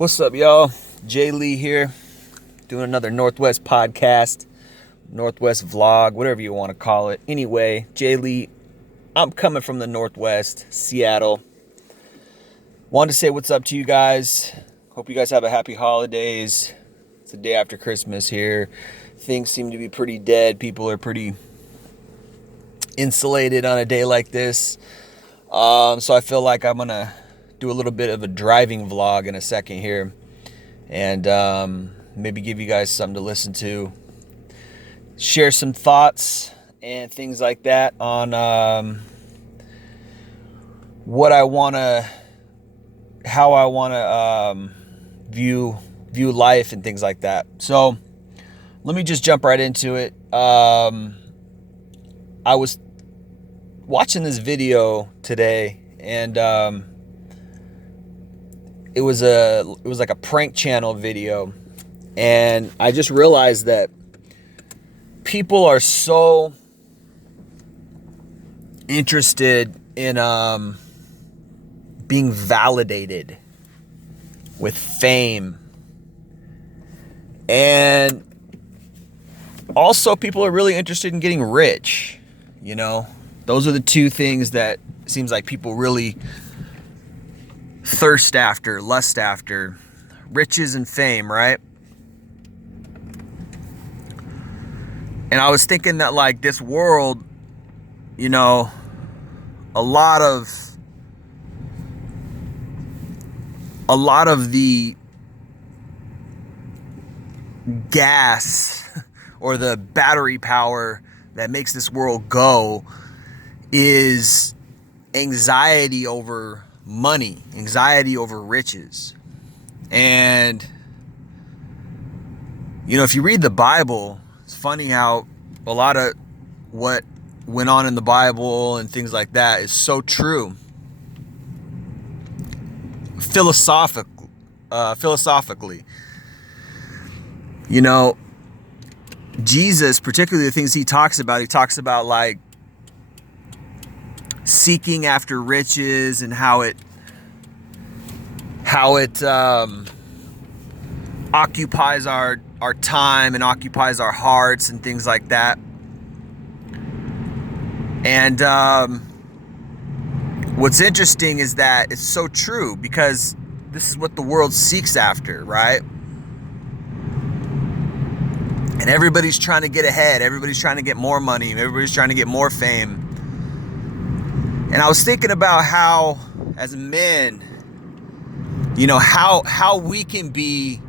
What's up, y'all? Jay Lee here, doing another Northwest podcast, Northwest vlog, whatever you want to call it. Anyway, Jay Lee, I'm coming from the Northwest, Seattle. Wanted to say what's up to you guys. Hope you guys have a happy holidays. It's the day after Christmas here. Things seem to be pretty dead. People are pretty insulated on a day like this. So I feel like I'm going to do a little bit of a driving vlog in a second here, and maybe give you guys something to listen to, share some thoughts and things like that on how I want to view life and things like that. So let me just jump right into it. I was watching this video today, and it was like a prank channel video, and I just realized that people are so interested in being validated with fame, and also people are really interested in getting rich. You know, those are the two things that seems like people really thirst after, lust after: riches and fame, right? And I was thinking that, like, this world, you know, a lot of the gas or the battery power that makes this world go is anxiety over money, anxiety over riches. And, you know, if you read the Bible, it's funny how a lot of what went on in the Bible and things like that is so true. Philosophically, you know, Jesus, particularly the things he talks about like seeking after riches and how it occupies our time and occupies our hearts and things like that. And what's interesting is that it's so true, because this is what the world seeks after, right? And everybody's trying to get ahead. Everybody's trying to get more money. Everybody's trying to get more fame. And I was thinking about how, as men, you know, how we can be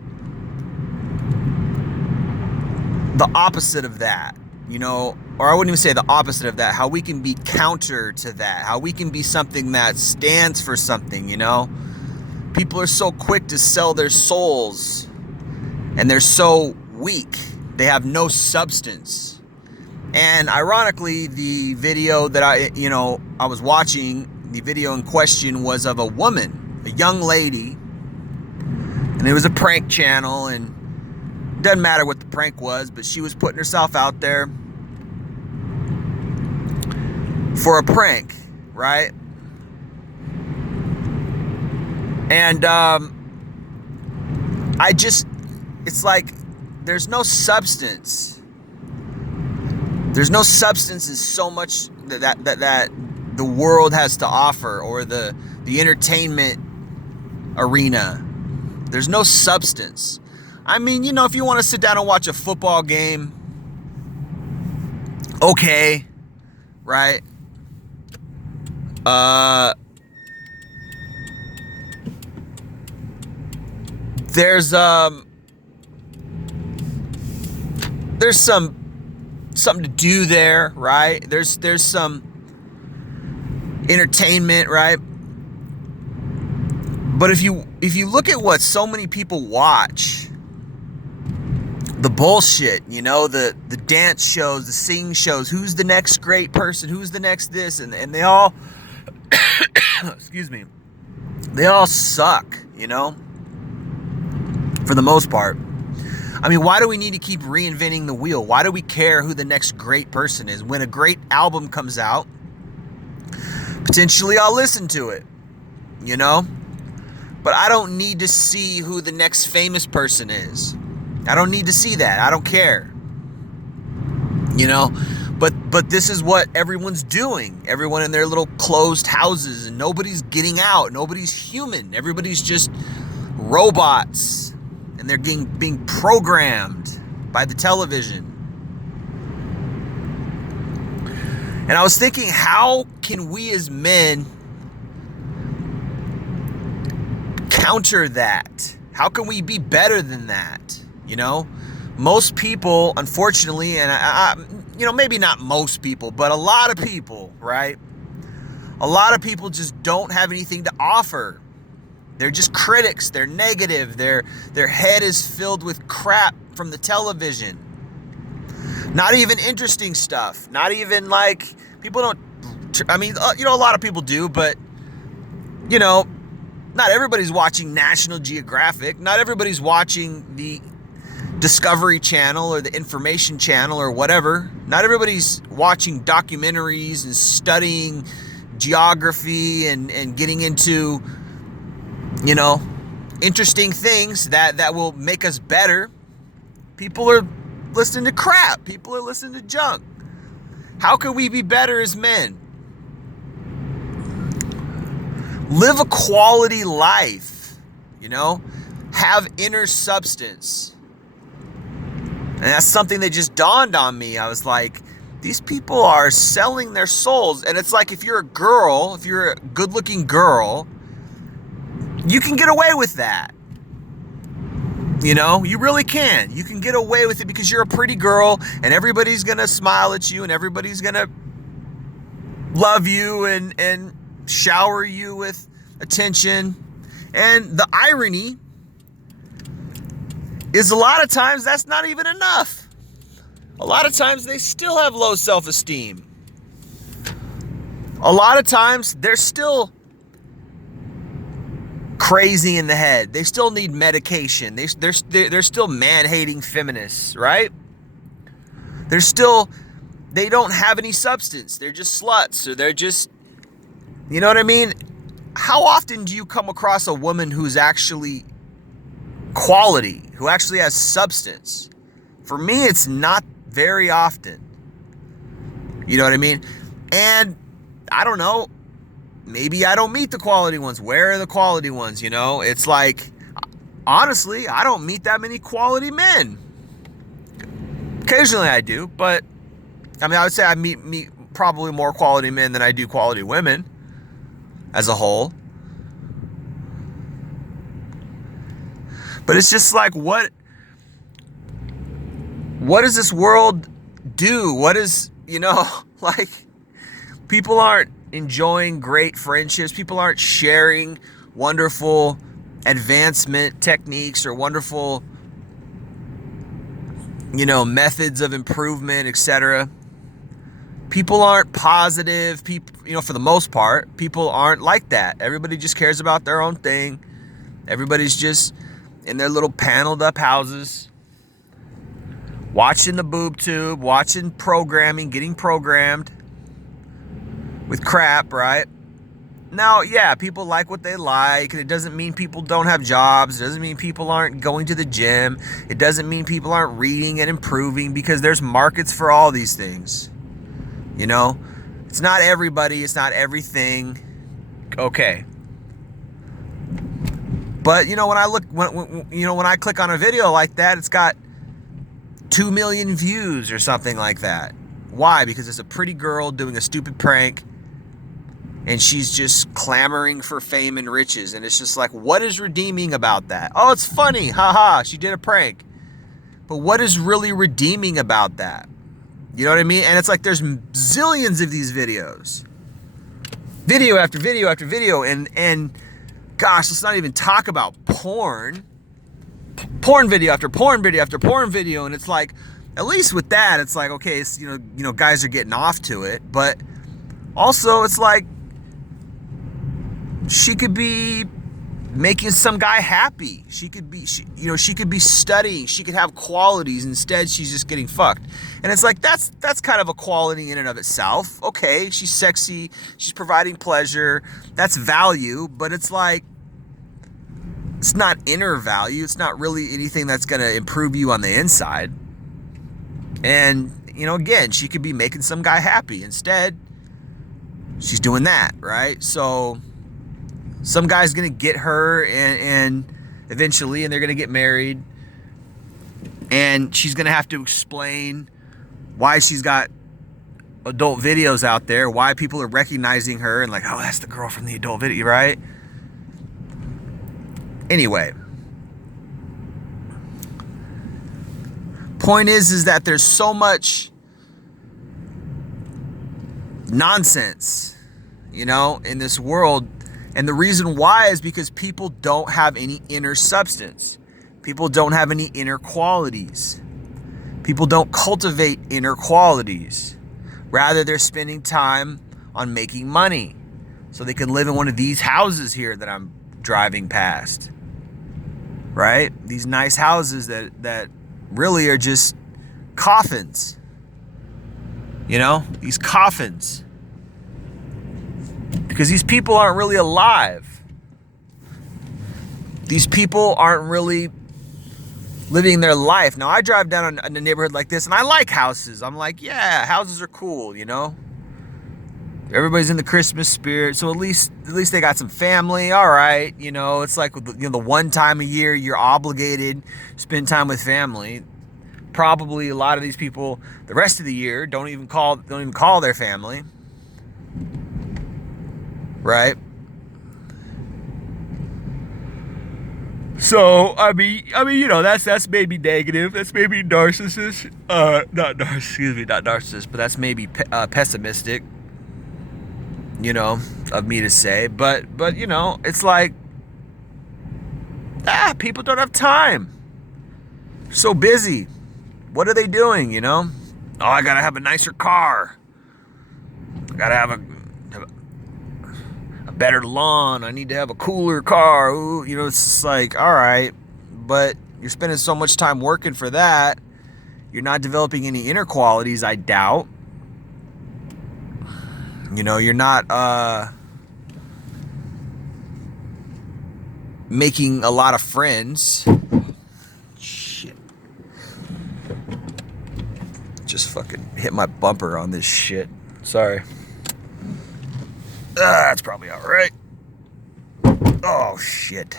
the opposite of that, you know, or I wouldn't even say the opposite of that, how we can be counter to that, how we can be something that stands for something, you know. People are so quick to sell their souls, and they're so weak. They have no substance. And ironically, the video that I was watching, the video in question was of a woman, a young lady, and it was a prank channel, and it doesn't matter what the prank was, but she was putting herself out there for a prank, right? And it's like there's no substance. There's no substance in so much that the world has to offer, or the entertainment arena. There's no substance. I mean, you know, if you want to sit down and watch a football game, okay, right? There's something to do there, right? There's some entertainment, right? But if you look at what so many people watch, the bullshit, you know, the dance shows, the sing shows, who's the next great person, who's the next this, and they all excuse me, they all suck, you know, for the most part. I mean, why do we need to keep reinventing the wheel? Why do we care who the next great person is? When a great album comes out, potentially I'll listen to it, you know? But I don't need to see who the next famous person is. I don't need to see that. I don't care. You know, but this is what everyone's doing. Everyone in their little closed houses, and nobody's getting out. Nobody's human. Everybody's just robots, and they're being programmed by the television. And I was thinking, how can we as men counter that? How can we be better than that? You know, most people, unfortunately, and you know, maybe not most people, but a lot of people, right? A lot of people just don't have anything to offer. They're just critics. They're negative. Their head is filled with crap from the television. Not even interesting stuff. Not even like, people don't, I mean, you know, a lot of people do, but, you know, not everybody's watching National Geographic. Not everybody's watching the Discovery Channel or the Information Channel or whatever. Not everybody's watching documentaries and studying geography and getting into, you know, interesting things that will make us better. People are listening to crap. People are listening to junk. How can we be better as men? Live a quality life, you know? Have inner substance. And that's something that just dawned on me. I was like, these people are selling their souls. And it's like, if you're a girl, if you're a good-looking girl, you can get away with that. You know, you really can. You can get away with it because you're a pretty girl and everybody's going to smile at you and everybody's going to love you and shower you with attention. And the irony is, a lot of times that's not even enough. A lot of times they still have low self-esteem. A lot of times they're still crazy in the head. They still need medication. They're still man-hating feminists, right? They don't have any substance. They're just sluts, or they're just, you know what I mean? How often do you come across a woman who's actually quality, who actually has substance? For me, it's not very often. You know what I mean? And I don't know, maybe I don't meet the quality ones. Where are the quality ones? You know, it's like, honestly, I don't meet that many quality men. Occasionally I do, but I mean, I would say I meet probably more quality men than I do quality women as a whole. But it's just like, what does this world do? What is, you know, like, people aren't enjoying great friendships. People aren't sharing wonderful advancement techniques or wonderful, you know, methods of improvement, etc. People aren't positive. People, you know, for the most part, people aren't like that. Everybody just cares about their own thing. Everybody's just in their little paneled up houses, watching the boob tube, watching programming, getting programmed with crap, right? Now, yeah, people like what they like, and it doesn't mean people don't have jobs. It doesn't mean people aren't going to the gym. It doesn't mean people aren't reading and improving, because there's markets for all these things. You know, it's not everybody, it's not everything. Okay. But, you know, when I click on a video like that, it's got 2 million views or something like that. Why? Because it's a pretty girl doing a stupid prank, and she's just clamoring for fame and riches. And it's just like, what is redeeming about that? Oh, it's funny. Haha, she did a prank. But what is really redeeming about that? You know what I mean? And it's like, there's zillions of these videos. Video after video after video. And gosh, let's not even talk about porn. Porn video after porn video after porn video. And it's like, at least with that, it's like, okay, it's, you know, guys are getting off to it. But also, it's like, she could be making some guy happy. She could be studying. She could have qualities. Instead, she's just getting fucked. And it's like, that's kind of a quality in and of itself. Okay, she's sexy. She's providing pleasure. That's value. But it's like, It's not inner value. It's not really anything that's going to improve you on the inside. And, you know, again, she could be making some guy happy. Instead, she's doing that, right? So some guy's going to get her and eventually, and they're going to get married. And she's going to have to explain why she's got adult videos out there, why people are recognizing her and like, oh, that's the girl from the adult video, right? Anyway, point is that there's so much nonsense, you know, in this world. And the reason why is because people don't have any inner substance. People don't have any inner qualities. People don't cultivate inner qualities. Rather, they're spending time on making money so they can live in one of these houses here that I'm driving past. Right? These nice houses that really are just coffins. You know? These coffins. Because these people aren't really alive. These people aren't really living their life. Now, I drive down in a neighborhood like this, and I like houses. I'm like, yeah, houses are cool, you know? Everybody's in the Christmas spirit, so at least they got some family. All right, you know, it's like, you know, the one time a year you're obligated to spend time with family. Probably a lot of these people the rest of the year don't even call their family. Right? So, I mean, you know, that's maybe negative. That's maybe narcissist. Not narcissist, but that's maybe pessimistic. You know, of me to say, but you know, it's like, people don't have time. So busy. What are they doing? You know? Oh, I gotta have a nicer car. I gotta have a better lawn. I need to have a cooler car. Ooh, you know, it's just like, all right, but you're spending so much time working for that. You're not developing any inner qualities, I doubt. You know, you're not making a lot of friends. Shit. Just fucking hit my bumper on this shit. Sorry. That's probably alright. Oh, shit.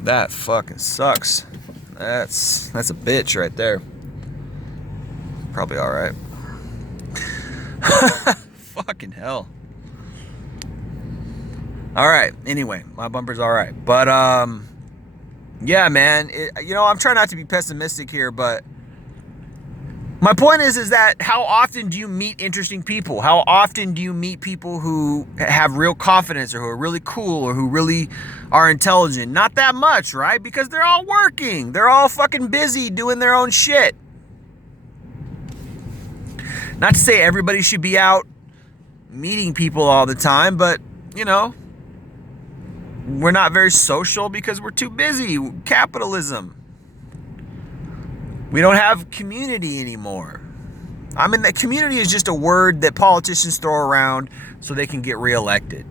That fucking sucks. That's a bitch right there. Probably alright. Fucking hell. Alright, anyway, my bumper's alright. But, yeah, man. You know, I'm trying not to be pessimistic here, but my point is that how often do you meet interesting people? How often do you meet people who have real confidence or who are really cool or who really are intelligent? Not that much, right? Because they're all working. They're all fucking busy doing their own shit. Not to say everybody should be out meeting people all the time, but, you know, we're not very social because we're too busy. Capitalism. We don't have community anymore. I mean, that community is just a word that politicians throw around so they can get reelected.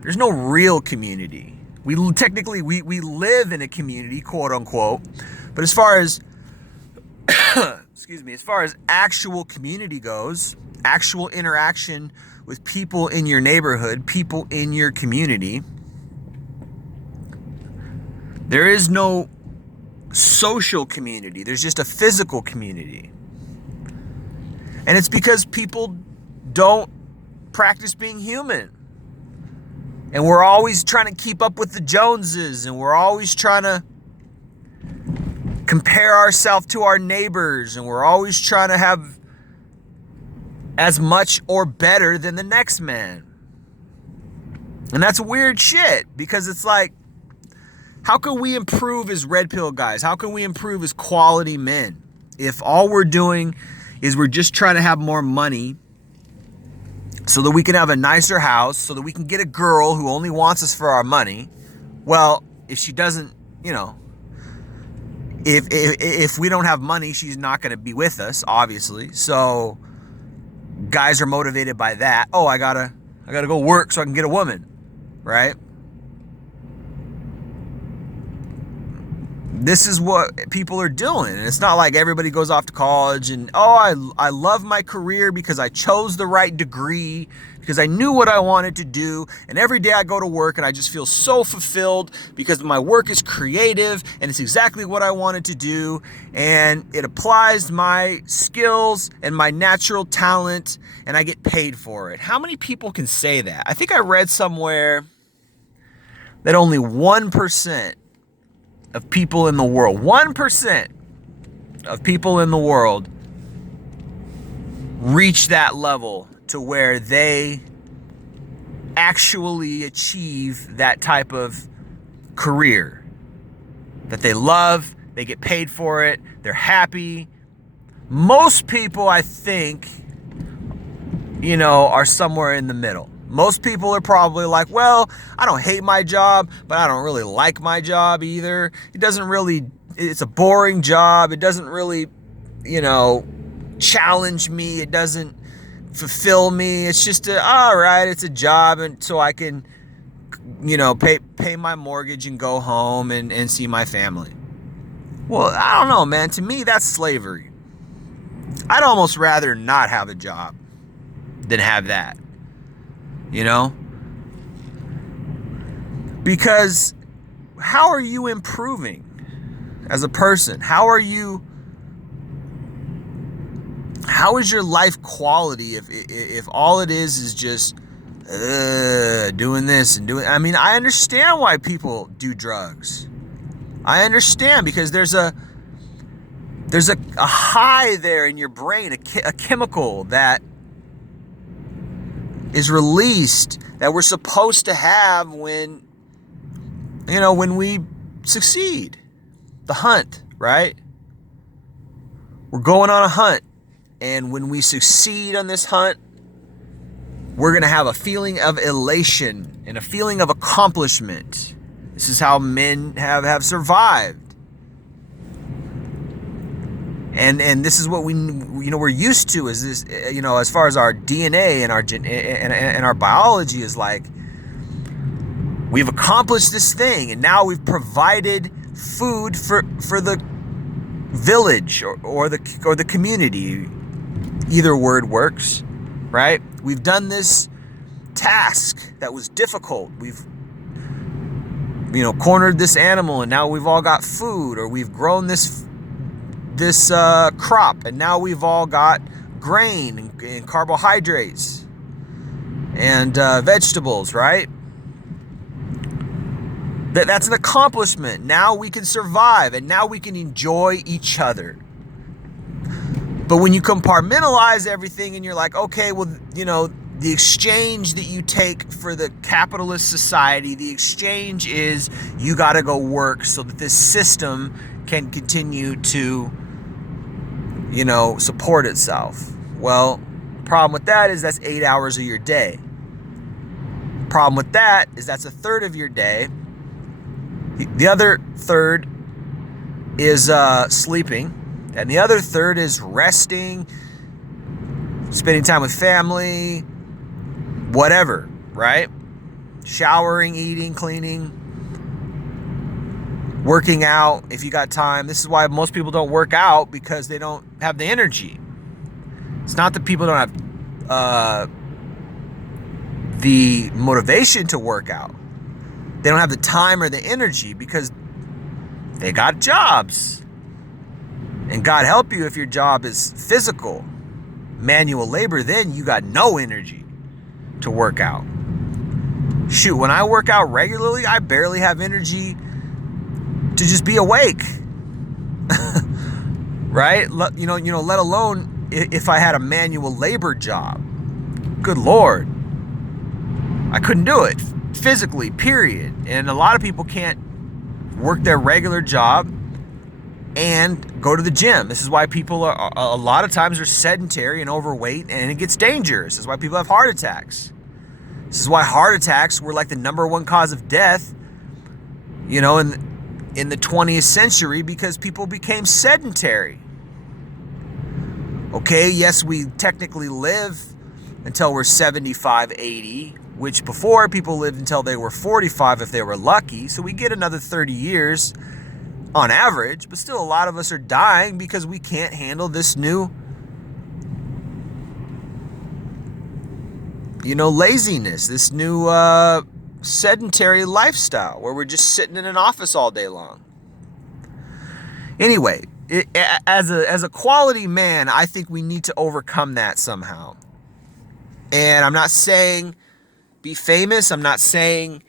There's no real community. We technically live in a community, quote unquote. But as far as excuse me, as far as actual community goes, actual interaction with people in your neighborhood, people in your community, there is no social community. There's just a physical community. And it's because people don't practice being human. And we're always trying to keep up with the Joneses, and we're always trying to compare ourselves to our neighbors, and we're always trying to have as much or better than the next man. And that's weird shit, because it's like, how can we improve as red pill guys? How can we improve as quality men if all we're doing is we're just trying to have more money so that we can have a nicer house, so that we can get a girl who only wants us for our money? Well, if she doesn't, you know, if we don't have money, she's not going to be with us, obviously. So guys are motivated by that. Oh, I gotta go work so I can get a woman, right? this is what people are doing. And it's not like everybody goes off to college and, oh, I love my career because I chose the right degree, because I knew what I wanted to do. And every day I go to work and I just feel so fulfilled because my work is creative and it's exactly what I wanted to do. And it applies my skills and my natural talent, and I get paid for it. How many people can say that? I think I read somewhere that only 1% of people in the world, 1% of people in the world reach that level to where they actually achieve that type of career that they love, they get paid for it, they're happy. Most people, I think, are somewhere in the middle. Most people are probably like, well, I don't hate my job, but I don't really like my job either. It's a boring job. It doesn't really, challenge me. It doesn't fulfill me. It's just all right, it's a job, and so I can, pay my mortgage and go home and see my family. Well, I don't know, man. To me, that's slavery. I'd almost rather not have a job than have that. Because how are you improving as a person? How is your life quality if all it is just doing this and doing? I mean, I understand why people do drugs. I understand, because there's a high there in your brain, a chemical that is released that we're supposed to have when we succeed. The hunt, right? We're going on a hunt, and when we succeed on this hunt, we're going to have a feeling of elation and a feeling of accomplishment. This is how men have survived. And this is what we're used to, is this, as far as our DNA and our biology is like, we've accomplished this thing, and now we've provided food for the village or the community. Either word works, right? We've done this task that was difficult. We've cornered this animal, and now we've all got food, or we've grown this crop, and now we've all got grain and carbohydrates and vegetables, right? That's an accomplishment. Now we can survive, and now we can enjoy each other. But when you compartmentalize everything and you're like, okay, well, the exchange that you take for the capitalist society, the exchange is you got to go work so that this system can continue to support itself. Well, problem with that is that's 8 hours of your day. Problem with that is that's a third of your day. The other third is sleeping, and the other third is resting, spending time with family, whatever, right? Showering, eating, cleaning, working out if you got time. This is why most people don't work out, because they don't have the energy. It's not that people don't have the motivation to work out. They don't have the time or the energy because they got jobs. And God help you if your job is physical, manual labor, then you got no energy to work out. Shoot, when I work out regularly, I barely have energy to just be awake. Right? Let alone if I had a manual labor job. Good Lord. I couldn't do it physically, period. And a lot of people can't work their regular job and go to the gym. This is why people are a lot of times are sedentary and overweight, and it gets dangerous. This is why people have heart attacks. This is why heart attacks were like the number one cause of death, in the 20th century, because people became sedentary. Okay, yes, we technically live until we're 75, 80, which before people lived until they were 45 if they were lucky. So we get another 30 years on average, but still a lot of us are dying because we can't handle this new, laziness, this new sedentary lifestyle where we're just sitting in an office all day long. Anyway, as a quality man, I think we need to overcome that somehow. And I'm not saying be famous. I'm not saying,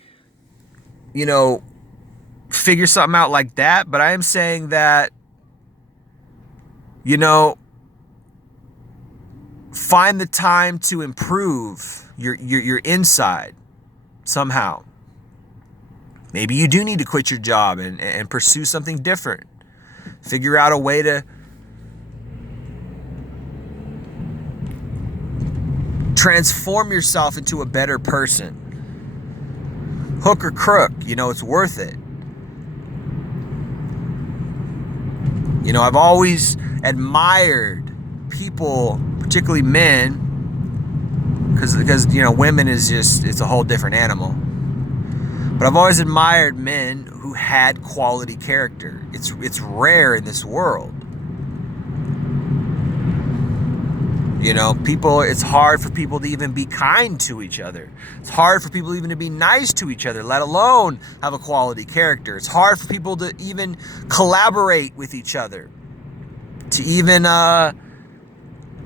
figure something out like that. But I am saying that, find the time to improve your inside somehow. Maybe you do need to quit your job and pursue something different. Figure out a way to transform yourself into a better person. Hook or crook, it's worth it. I've always admired people, particularly men, because women is just, it's a whole different animal. But I've always admired men who had quality character. It's rare in this world. People, it's hard for people to even be kind to each other. It's hard for people even to be nice to each other, let alone have a quality character. It's hard for people to even collaborate with each other, to even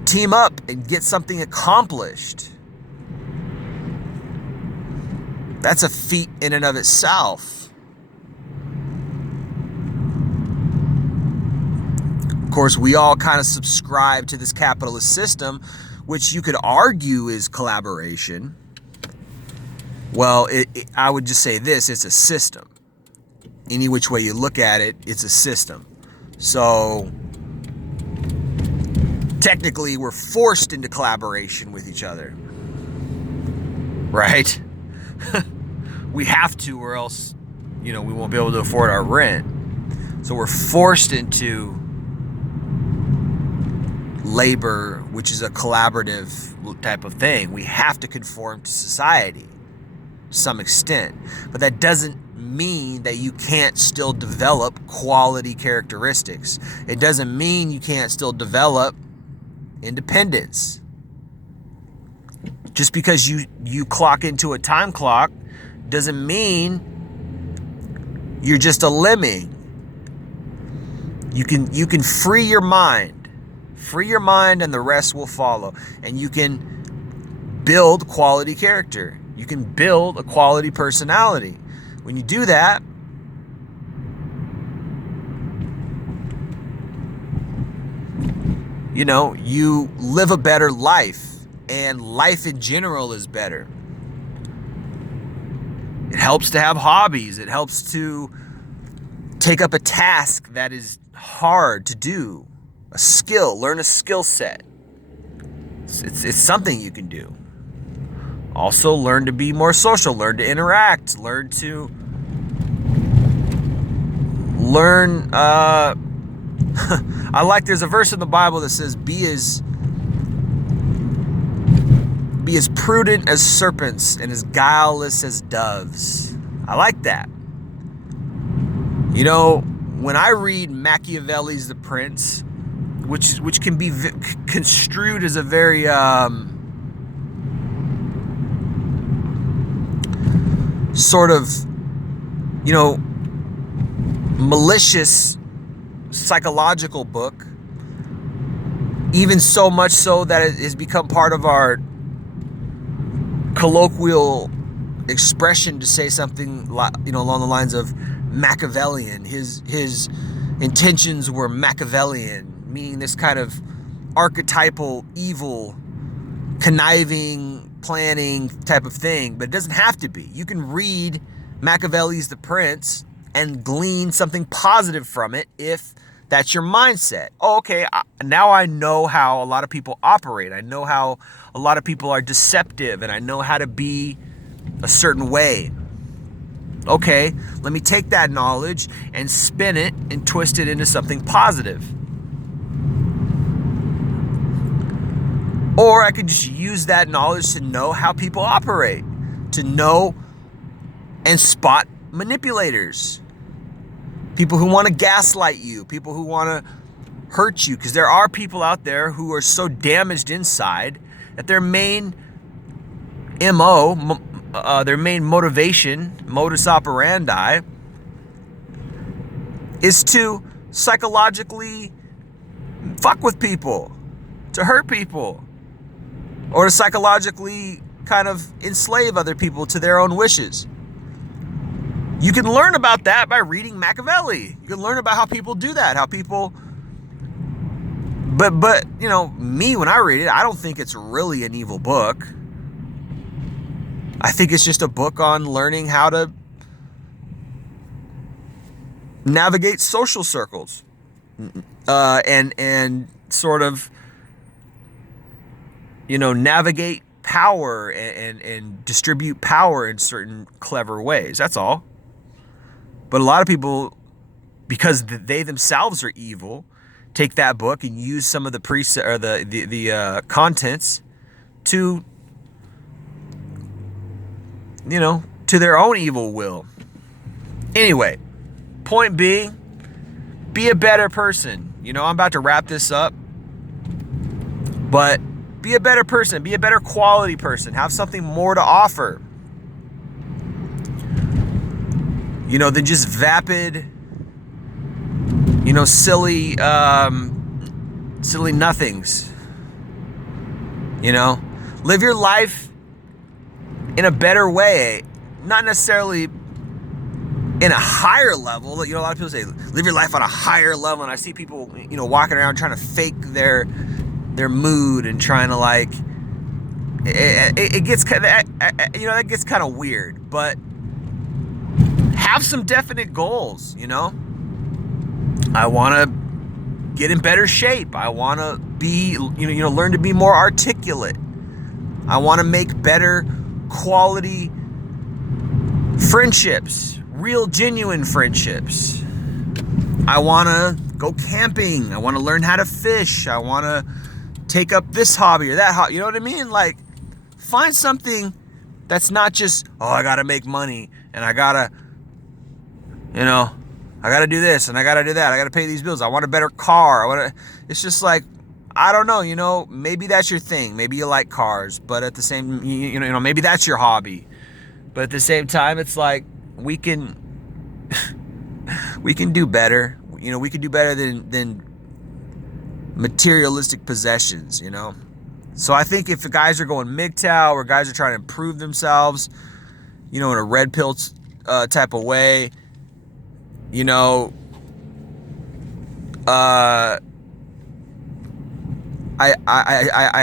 team up and get something accomplished. That's a feat in and of itself. Of course, we all kind of subscribe to this capitalist system, which you could argue is collaboration. Well, I would just say this, it's a system. Any which way you look at it, it's a system. So technically, we're forced into collaboration with each other, right? We have to, or else, we won't be able to afford our rent. So we're forced into labor, which is a collaborative type of thing. We have to conform to society to some extent. But that doesn't mean that you can't still develop quality characteristics. It doesn't mean you can't still develop independence. Just because you clock into a time clock doesn't mean you're just a lemming. You can free your mind and the rest will follow. And you can build quality character. You can build a quality personality. When you do that, you live a better life, and life in general is better. It helps to have hobbies. It helps to take up a task that is hard to do, a skill, learn a skill set. It's something you can do. Also, learn to be more social, learn to interact, learn there's a verse in the Bible that says, be as prudent as serpents and as guileless as doves. I like that. When I read Machiavelli's The Prince, which can be construed as a very sort of malicious psychological book, even so much so that it has become part of our colloquial expression to say something along the lines of Machiavellian. His intentions were Machiavellian, meaning this kind of archetypal evil, conniving, planning type of thing. But it doesn't have to be. You can read Machiavelli's The Prince and glean something positive from it if that's your mindset. Oh, okay, now I know how a lot of people operate. I know how a lot of people are deceptive, and I know how to be a certain way. Okay, let me take that knowledge and spin it and twist it into something positive. Or I could just use that knowledge to know how people operate, to know and spot manipulators. People who want to gaslight you, people who want to hurt you, because there are people out there who are so damaged inside that their main MO, their main motivation, modus operandi, is to psychologically fuck with people, to hurt people, or to psychologically kind of enslave other people to their own wishes. You can learn about that by reading Machiavelli. You can learn about how people do that, how people... But you know, me, when I read it, I don't think it's really an evil book. I think it's just a book on learning how to navigate social circles, and sort of, you know, navigate power and distribute power in certain clever ways. That's all. But a lot of people, because they themselves are evil, take that book and use some of the the contents to, you know, to their own evil will. Anyway, point being, be a better person. You know, I'm about to wrap this up, but be a better person, be a better quality person, have something more to offer, you know, than just vapid, you know, silly nothings. You know, live your life in a better way, not necessarily in a higher level. You know, a lot of people say live your life on a higher level, and I see people, you know, walking around trying to fake their mood and trying to, like, it gets kind of, you know, that gets kind of weird. But have some definite goals. You know, I want to get in better shape. I want to be, you know, learn to be more articulate. I want to make better quality friendships, real genuine friendships. I want to go camping. I want to learn how to fish. I want to take up this hobby or that hobby. You know what I mean? Like, find something that's not just, oh, I got to make money and I got to, you know, I got to do this and I got to do that. I got to pay these bills. I want a better car. It's just like, I don't know, you know, maybe that's your thing. Maybe you like cars, but at the same, you know, maybe that's your hobby. But at the same time, it's like, we can do better. You know, we can do better than materialistic possessions, you know? So I think if the guys are going MGTOW or guys are trying to improve themselves, you know, in a red pill type of way, you know, I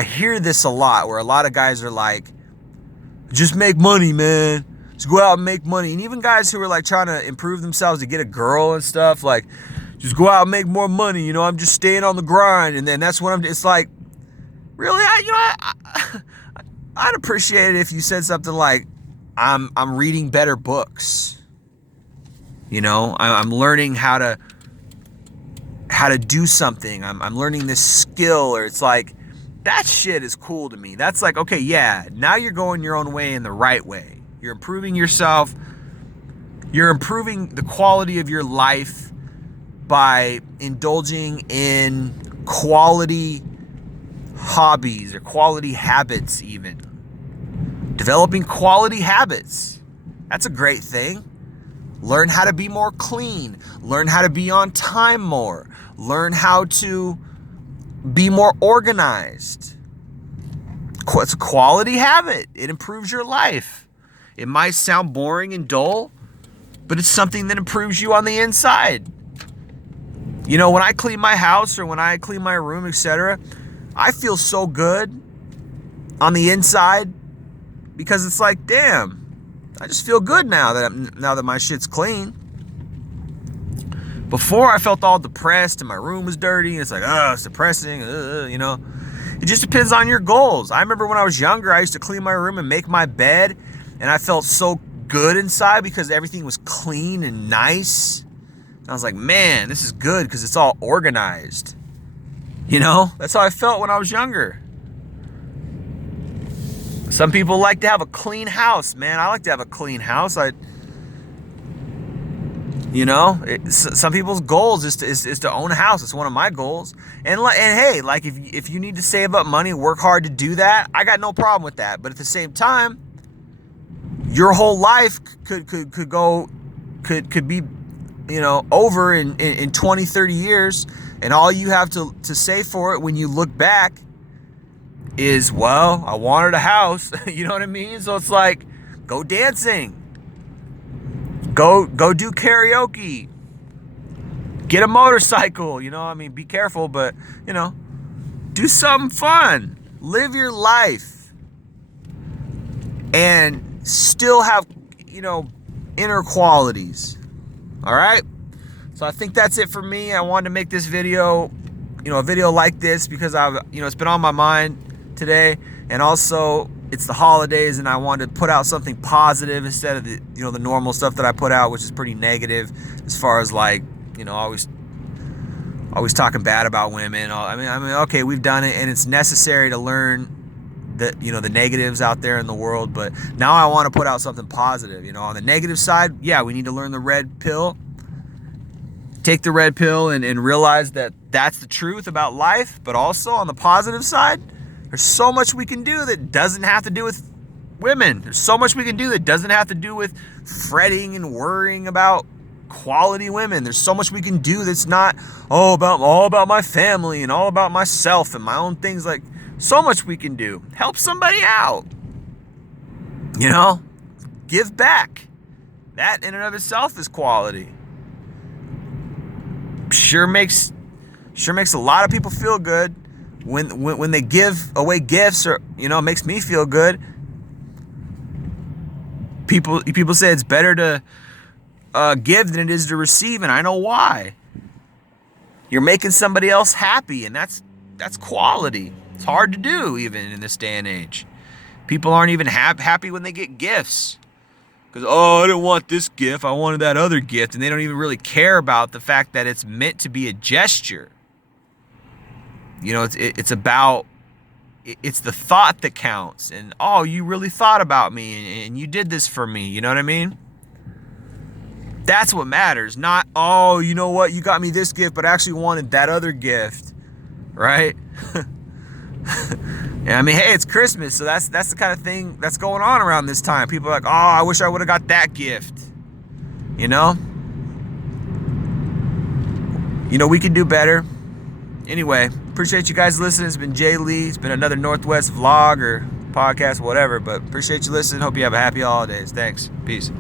hear this a lot, where a lot of guys are like, just make money, man. Just go out and make money. And even guys who are like trying to improve themselves to get a girl and stuff, like, just go out and make more money. You know, I'm just staying on the grind. And then that's what it's like, really? I'd appreciate it if you said something like, I'm reading better books. You know, I'm learning how to do something. I'm learning this skill, or it's like, that shit is cool to me. That's like, okay, yeah, now you're going your own way in the right way. You're improving yourself. You're improving the quality of your life by indulging in quality hobbies or quality habits even. Developing quality habits. That's a great thing. Learn how to be more clean. Learn how to be on time more. Learn how to be more organized. It's a quality habit. It improves your life. It might sound boring and dull, but it's something that improves you on the inside. You know, when I clean my house or when I clean my room, etc., I feel so good on the inside, because it's like, damn, I just feel good now that my shit's clean. Before, I felt all depressed and my room was dirty. It's like, oh, it's depressing, you know. It just depends on your goals. I remember when I was younger, I used to clean my room and make my bed, and I felt so good inside because everything was clean and nice. And I was like, man, this is good because it's all organized. You know, that's how I felt when I was younger. Some people like to have a clean house, man. I like to have a clean house. You know, some people's goals is to own a house. It's one of my goals. And hey, like if you need to save up money, work hard to do that, I got no problem with that. But at the same time, your whole life could be, you know, over in 20, 30 years, and all you have to say for it when you look back is, well, I wanted a house. You know what I mean? So it's like, go dancing. Go do karaoke. Get a motorcycle, you know, I mean, be careful, but, you know, do something fun. Live your life. And still have, you know, inner qualities. All right? So I think that's it for me. I wanted to make this video, you know, a video like this because it's been on my mind today, and also it's the holidays, and I wanted to put out something positive instead of the normal stuff that I put out, which is pretty negative as far as, like, you know, always talking bad about women. I mean, okay, we've done it, and it's necessary to learn the negatives out there in the world, but now I want to put out something positive. You know, on the negative side, yeah, we need to learn the red pill. Take the red pill and realize that that's the truth about life, but also on the positive side, there's so much we can do that doesn't have to do with women. There's so much we can do that doesn't have to do with fretting and worrying about quality women. There's so much we can do that's not all about my family and all about myself and my own things. Like, so much we can do. Help somebody out. You know? Give back. That in and of itself is quality. Sure makes a lot of people feel good. When they give away gifts, or, you know, it makes me feel good. People say it's better to give than it is to receive, and I know why. You're making somebody else happy, and that's quality. It's hard to do even in this day and age. People aren't even happy when they get gifts. Because, I didn't want this gift, I wanted that other gift, and they don't even really care about the fact that it's meant to be a gesture. You know, it's about, it's the thought that counts. And, you really thought about me, and you did this for me. You know what I mean? That's what matters. Not, you know what, you got me this gift, but I actually wanted that other gift. Right? Yeah, I mean, hey, it's Christmas, so that's the kind of thing that's going on around this time. People are like, I wish I would have got that gift. You know? You know, we can do better. Anyway, appreciate you guys listening. It's been Jay Lee. It's been another Northwest vlog or podcast, whatever. But appreciate you listening. Hope you have a happy holidays. Thanks. Peace.